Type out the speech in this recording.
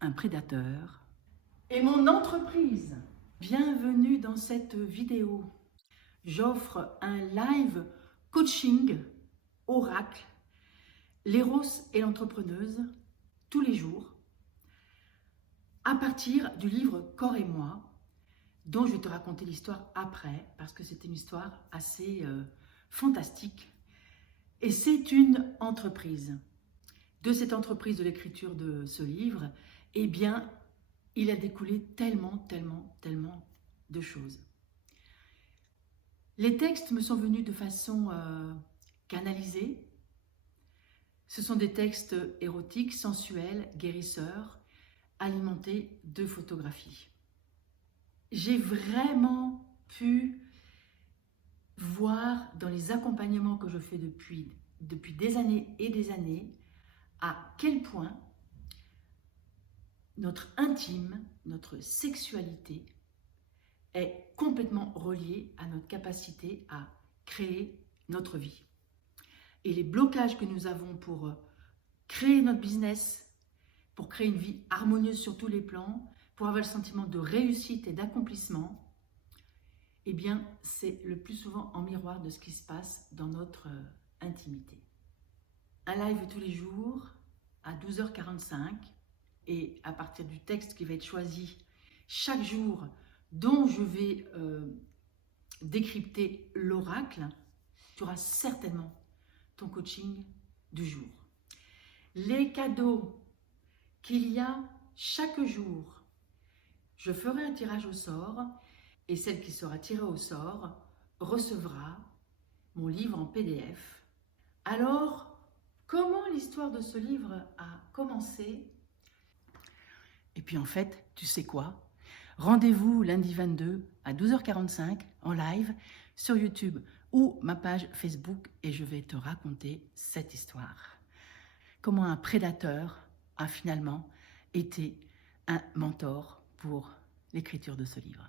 un prédateur et mon entreprise. Bienvenue dans cette vidéo. J'offre un live coaching oracle, l'éros et l'entrepreneuse, tous les jours, à partir du livre Corps et moi, dont je vais te raconter l'histoire après, parce que c'est une histoire assez fantastique. Et c'est une entreprise. De cette entreprise de l'écriture de ce livre, eh bien, il a découlé tellement de choses. Les textes me sont venus de façon canalisée. Ce sont des textes érotiques, sensuels, guérisseurs, alimentés de photographies. J'ai vraiment pu voir dans les accompagnements que je fais depuis des années et des années, à quel point notre intime, notre sexualité est complètement reliée à notre capacité à créer notre vie. Et les blocages que nous avons pour créer notre business, pour créer une vie harmonieuse sur tous les plans, pour avoir le sentiment de réussite et d'accomplissement, eh bien, c'est le plus souvent en miroir de ce qui se passe dans notre intimité. Un live tous les jours à 12h45 et à partir du texte qui va être choisi chaque jour, dont je vais décrypter l'oracle, tu auras certainement ton coaching du jour. Les cadeaux qu'il y a chaque jour, je ferai un tirage au sort et celle qui sera tirée au sort recevra mon livre en PDF. Alors, comment l'histoire de ce livre a commencé? Et puis en fait, tu sais quoi? Rendez-vous lundi 22 à 12h45 en live sur YouTube ou ma page Facebook et je vais te raconter cette histoire. Comment un prédateur a finalement été un mentor pour l'écriture de ce livre.